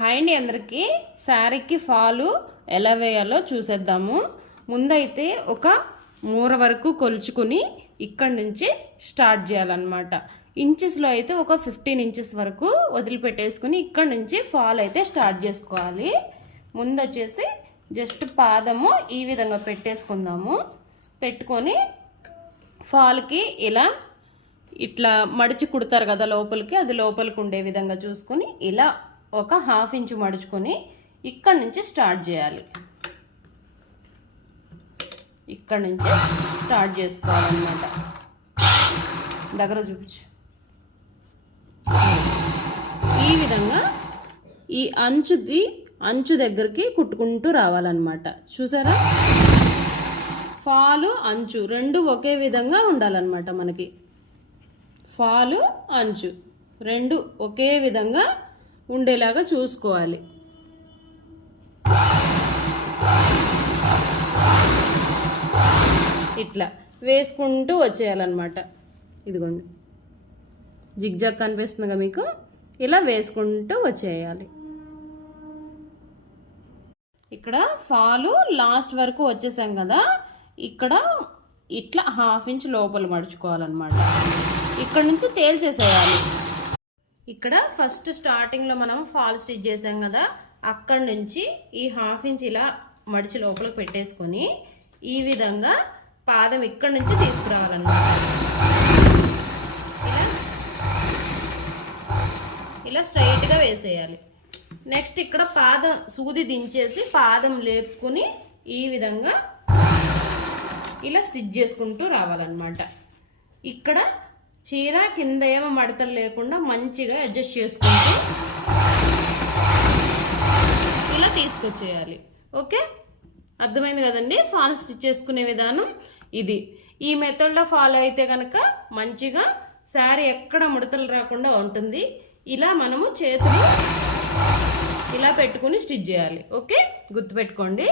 Hi అండి, అందరికీ శారీకి ఫాలు ఎలా వేయాలో చూసేద్దాము. ముందైతే ఒక మూర వరకు కొలుచుకుని ఇక్కడి నుంచి స్టార్ట్ చేయాలన్నమాట. ఇంచెస్లో అయితే ఒక 15 ఇంచెస్ వరకు వదిలిపెట్టేసుకుని ఇక్కడి నుంచి ఫాల్ అయితే స్టార్ట్ చేసుకోవాలి. ముందు వచ్చేసి జస్ట్ పాదము ఈ విధంగా పెట్టేసుకుందాము. పెట్టుకొని ఫాల్కి ఇట్లా మడిచి కుడతారు కదా లోపలికి, అది లోపలికి ఉండే విధంగా చూసుకొని ఇలా ఒక 1/2 ఇంచు మడుచుకొని ఇక్కడి నుంచి స్టార్ట్ చేయాలి. ఇక్కడి నుంచి స్టార్ట్ చేసుకోవాలన్నమాట. దగ్గర చూపించు. ఈ విధంగా ఈ అంచు దగ్గరికి కుట్టుకుంటూ రావాలన్నమాట. చూసారా, ఫాలు అంచు రెండు ఒకే విధంగా ఉండాలన్నమాట. మనకి ఫాలు అంచు రెండు ఒకే విధంగా ఉండేలాగా చూసుకోవాలి. ఇట్లా వేసుకుంటూ వచ్చేయాలన్నమాట. ఇదిగోండి, జిగ్జాగ్ కనిపిస్తుందిగా మీకు, ఇలా వేసుకుంటూ వచ్చేయాలి. ఇక్కడ ఫాలు లాస్ట్ వరకు వచ్చేసాం కదా, ఇక్కడ ఇట్లా 1/2 ఇంచ్ లోపల మడుచుకోవాలన్నమాట. ఇక్కడ నుంచి తేల్చేసేయాలి. ఇక్కడ ఫస్ట్ స్టార్టింగ్లో మనం ఫాల్ స్టిచ్ చేసాం కదా, అక్కడ నుంచి ఈ 1/2 ఇంచ్ ఇలా మడిచి లోపలికి పెట్టేసుకొని ఈ విధంగా పాదం ఇక్కడ నుంచి తీసుకురావాలన్నమాట. ఇలా స్ట్రైట్గా వేసేయాలి. నెక్స్ట్ ఇక్కడ పాదం సూది దించేసి పాదం లేపుకుని ఈ విధంగా ఇలా స్టిచ్ చేసుకుంటూ రావాలన్నమాట. ఇక్కడ చీర కింద ఏమో మడతలు లేకుండా మంచిగా అడ్జస్ట్ చేసుకుంటూ ఇలా తీసుకొచ్చేయాలి. ఓకే, అర్థమైంది కదండి ఫాల్ స్టిచ్ చేసుకునే విధానం ఇది. ఈ మెథడ్లో ఫాలో అయితే కనుక మంచిగా శారీ ఎక్కడ ముడతలు రాకుండా ఉంటుంది. ఇలా మనము చేతులు ఇలా పెట్టుకుని స్టిచ్ చేయాలి. ఓకే, గుర్తుపెట్టుకోండి.